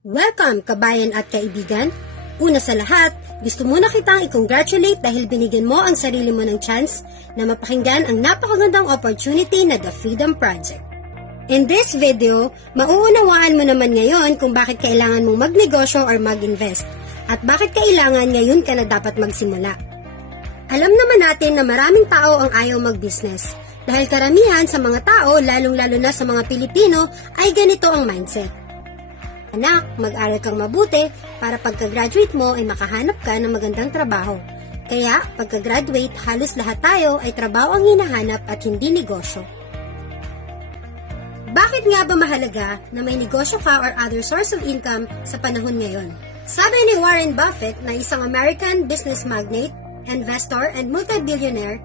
Welcome, kabayan at kaibigan! Una sa lahat, gusto muna kitang i-congratulate dahil binigyan mo ang sarili mo ng chance na mapakinggan ang napakagandang opportunity na The Freedom Project. In this video, mauunawaan mo naman ngayon kung bakit kailangan mong magnegosyo or mag-invest at bakit kailangan ngayon ka na dapat magsimula. Alam naman natin na maraming tao ang ayaw mag-business dahil karamihan sa mga tao, lalong-lalo na sa mga Pilipino, ay ganito ang mindset. Anak, mag-aral kang mabuti para pagka-graduate mo ay makahanap ka ng magandang trabaho. Kaya, pagka-graduate, halos lahat tayo ay trabaho ang hinahanap at hindi negosyo. Bakit nga ba mahalaga na may negosyo ka or other source of income sa panahon ngayon? Sabi ni Warren Buffett na isang American business magnate, investor, and multi-billionaire,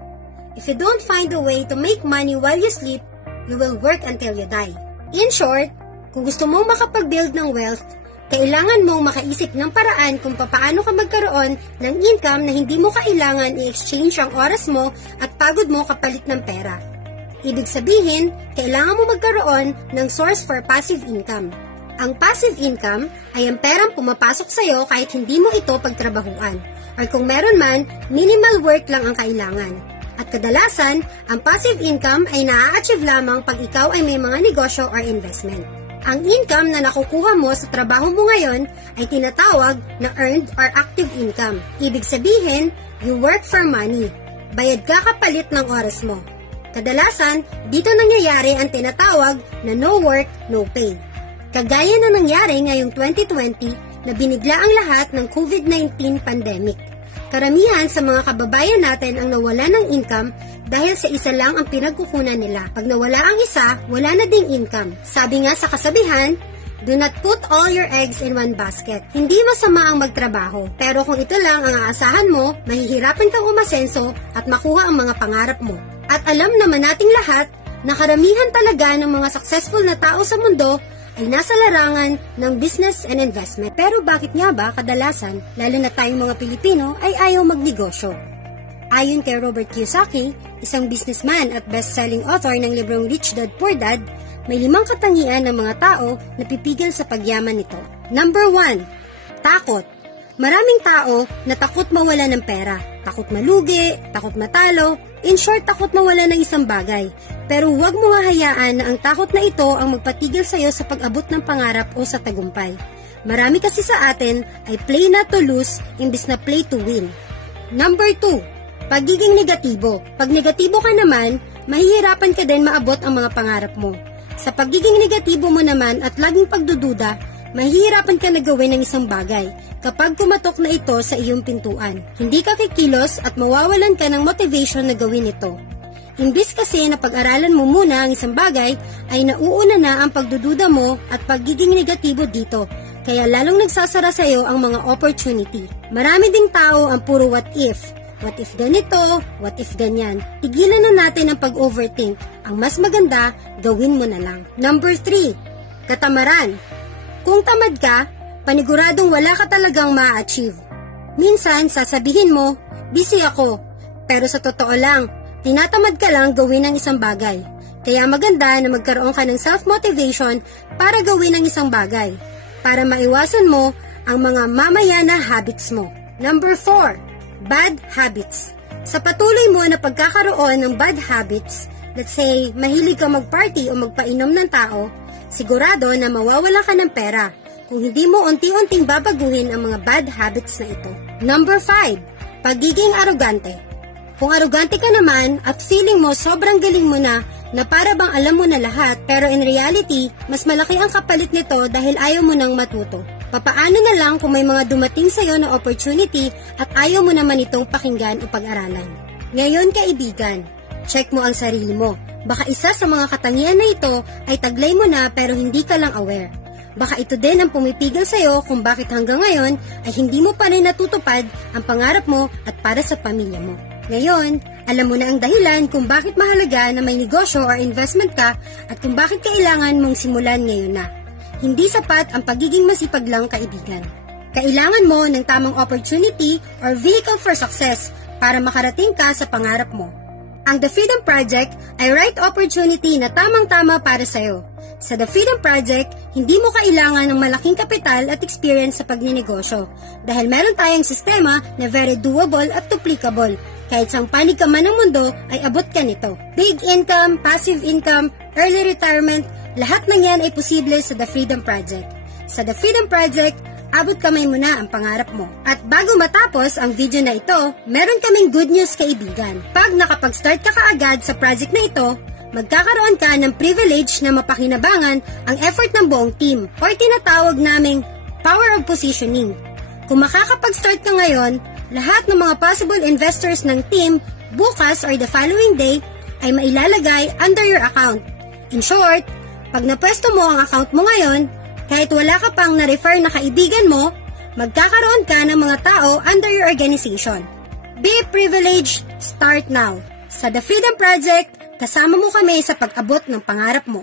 if you don't find a way to make money while you sleep, you will work until you die. In short, kung gusto mong makapag-build ng wealth, kailangan mong makaisip ng paraan kung paano ka magkaroon ng income na hindi mo kailangan i-exchange ang oras mo at pagod mo kapalit ng pera. Ibig sabihin, kailangan mo magkaroon ng source for passive income. Ang passive income ay ang perang pumapasok sa'yo kahit hindi mo ito pagtrabahuan. Or kung meron man, minimal work lang ang kailangan. At kadalasan, ang passive income ay naa-achieve lamang pag ikaw ay may mga negosyo or investment. Ang income na nakukuha mo sa trabaho mo ngayon ay tinatawag na earned or active income. Ibig sabihin, you work for money. Bayad ka kapalit ng oras mo. Kadalasan, dito nangyayari ang tinatawag na no work, no pay. Kagaya na nangyari ngayong 2020 na binigla ang lahat ng COVID-19 pandemic. Karamihan sa mga kababayan natin ang nawala ng income dahil sa isa lang ang pinagkukunan nila. Pag nawala ang isa, wala na ding income. Sabi nga sa kasabihan, do not put all your eggs in one basket. Hindi masama ang magtrabaho, pero kung ito lang ang aasahan mo, mahihirapan kang umasenso at makuha ang mga pangarap mo. At alam naman nating lahat na karamihan talaga ng mga successful na tao sa mundo ay nasa larangan ng business and investment. Pero bakit nga ba kadalasan, lalo na tayong mga Pilipino, ay ayaw magnegosyo? Ayon kay Robert Kiyosaki, isang businessman at best-selling author ng librong Rich Dad Poor Dad, may 5 katangian ng mga tao na pipigil sa pagyaman nito. Number 1, takot. Maraming tao na takot mawala ng pera, takot malugi, takot matalo, in short, takot mawala ng isang bagay. Pero huwag mo hahayaan na ang takot na ito ang magpatigil sa iyo sa pag-abot ng pangarap o sa tagumpay. Marami kasi sa atin ay play not to lose imbis na play to win. Number 2, pagiging negatibo. Pag negatibo ka naman, mahihirapan ka din maabot ang mga pangarap mo. Sa pagiging negatibo mo naman at laging pagdududa, mahihirapan ka na gawin ng isang bagay kapag kumatok na ito sa iyong pintuan. Hindi ka kikilos at mawawalan ka ng motivation na gawin ito. Imbis kasi na pag-aralan mo muna ang isang bagay, ay nauuna na ang pagdududa mo at pagiging negatibo dito, kaya lalong nagsasara sa iyo ang mga opportunity. Marami ding tao ang puro what if. What if ganito? What if ganyan? Tigilan na natin ang pag-overthink. Ang mas maganda, gawin mo na lang. Number 3, katamaran. Kung tamad ka, paniguradong wala ka talagang ma-achieve. Minsan, sasabihin mo, busy ako. Pero sa totoo lang, tinatamad ka lang gawin ang isang bagay. Kaya maganda na magkaroon ka ng self-motivation para gawin ang isang bagay. Para maiwasan mo ang mga mamaya na habits mo. Number 4, bad habits. Sa patuloy mo na pagkakaroon ng bad habits, let's say, mahilig ka mag-party o magpainom ng tao, sigurado na mawawala ka ng pera kung hindi mo unti-unting babaguhin ang mga bad habits na ito. Number 5, pagiging arogante. Kung arogante ka naman at feeling mo sobrang galing mo na para bang alam mo na lahat, pero in reality, mas malaki ang kapalit nito dahil ayaw mo nang matuto. Papaano na lang kung may mga dumating sa'yo na opportunity at ayaw mo naman itong pakinggan o pag-aralan. Ngayon kaibigan, check mo ang sarili mo. Baka isa sa mga katangian na ito ay taglay mo na pero hindi ka lang aware. Baka ito din ang pumipigil sa'yo kung bakit hanggang ngayon ay hindi mo pa rin natutupad ang pangarap mo at para sa pamilya mo. Ngayon, alam mo na ang dahilan kung bakit mahalaga na may negosyo or investment ka at kung bakit kailangan mong simulan ngayon na. Hindi sapat ang pagiging masipag lang, kaibigan. Kailangan mo ng tamang opportunity or vehicle for success para makarating ka sa pangarap mo. Ang The Freedom Project ay right opportunity na tamang-tama para sa'yo. Sa The Freedom Project, hindi mo kailangan ng malaking kapital at experience sa pagninegosyo dahil meron tayong sistema na very doable at duplicable. Kahit sang panig ka man ng mundo, ay abot ka nito. Big income, passive income, early retirement, lahat ng yan ay posible sa The Freedom Project. Sa The Freedom Project, abot kamay mo na ang pangarap mo. At bago matapos ang video na ito, meron kaming good news kaibigan. Pag nakapag-start ka kaagad sa project na ito, magkakaroon ka ng privilege na mapakinabangan ang effort ng buong team o tinatawag naming power of positioning. Kung makakapag-start ka ngayon, lahat ng mga possible investors ng team bukas or the following day ay mailalagay under your account. In short, pag napwesto mo ang account mo ngayon, kahit wala ka pang na-refer na kaibigan mo, magkakaroon ka ng mga tao under your organization. Be privileged, start now. Sa The Freedom Project, kasama mo kami sa pag-abot ng pangarap mo.